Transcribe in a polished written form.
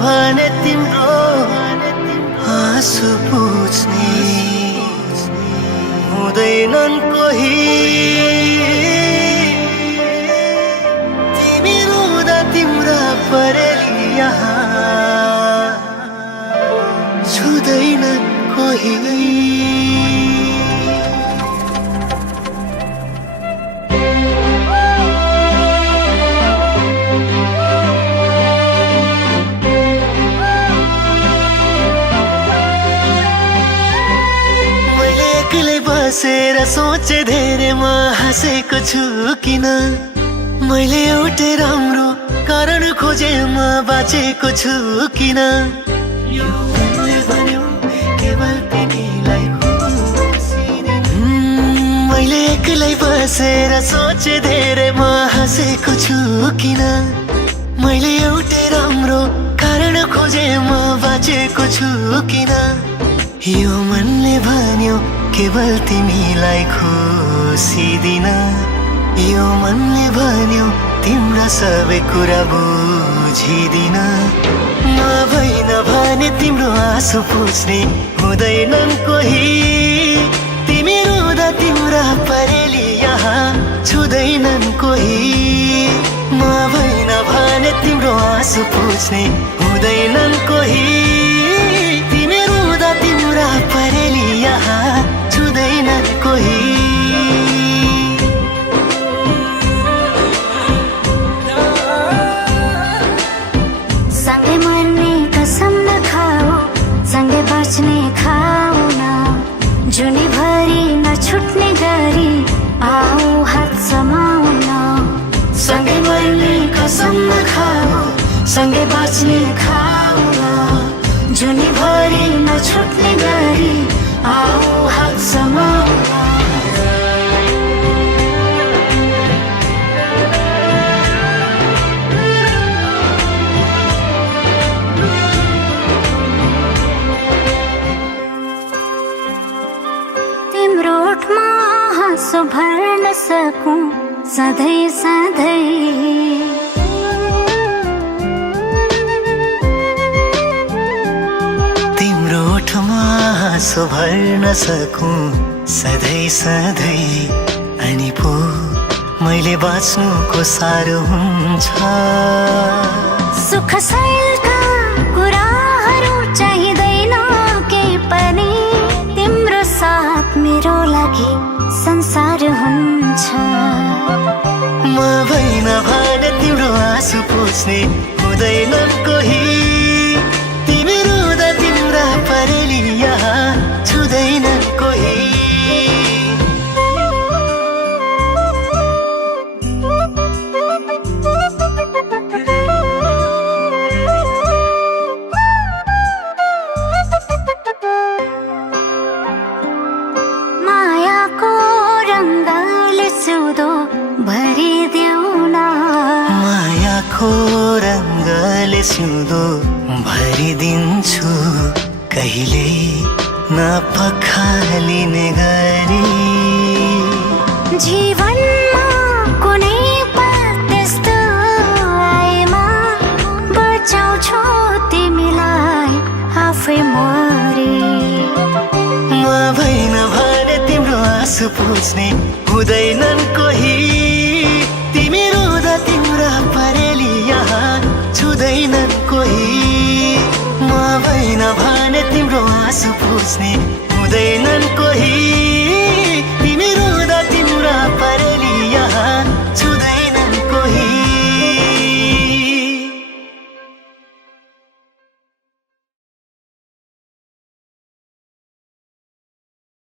भने तिम्रो आँसु पुछ्ने हुँदैनन् कोही। तिमी रुँदा तिम्रा परेली यहाँ छुँदैनन् कोही। बसेर सोचे धेरै म हाँसेको छु किन। मैले एउटै राम्रो कारण खोजे म बाँचेको छु किन। यो मनले भन्यो केवल तिमीलाई खुसी दिनु। मैले एक्लै बसेर सोचे धेरै म हाँसेको छु किन। मैले एउटै राम्रो कारण खोजे म बाँचेको छु किन। यो मनले भन्यो केवल तिमीलाई खुसी दिन। यो मनले भन्यो तिम्रा सबै कुरा बुझिदिन। म भइन भने तिम्रो आँसु पुछ्ने हुँदैनन् कोही। तिमी रुँदा तिम्रा परेली यहाँ छुँदैनन् कोही। म भइन भने तिम्रो आँसु पुछ्ने हुँदैनन् कोही। तिमी रुँदा तिम्रा परेली यहाँ छुँदैनन् कोही। सँगै मर्ने कसम नखाऊ, सँगै बाँच्ने खाऊ न। जुनीभरि नछुट्ने गरी आऊ हात समाऊ न। सँगै मर्ने कसम नखाऊ, सँगै बाँच्ने खाऊ न। जुनीभरि नछुट्ने गरी आऊ हात समाऊ न। तिम्रो ओठमा हाँसो भर्न सकूं सधैँ सधैँ। तिम्रो ओठमा हाँसो भर्न सकूं सधैँ सधैँ। अनि पो मैले बाँच्नुको साह्रो हुन्छ। सुख शैलका कुराहरू चाहिँदैन केही पनि। तिम्रो साथ मेरो लागि संसार हुन्छ। म भइन भने तिम्रो आँसु पुछ्ने हुँदैनन् कोही। तिमी रुँदा तिम्रा परेली यहाँ छुँदैनन् कोही। मायाको रङ्गले सिउँदो भरिदेऊ न। मायाको रङ्गले सिउँदो भरिदिन्छु कहिले नपखालिने गरी। जीवनमा कुनै पल त्यस्तो आएमा बचाउँछु तिमीलाई आफै मरी। म भइन भने तिम्रो आँसु पुछ्ने हुँदैनन् कोही। तिमी रुँदा तिम्रा परेली यहाँ छुँदैनन् कोही। म भइन भने तिम्रो आँसु पुछ्ने हुँदैनन् कोही। तिमी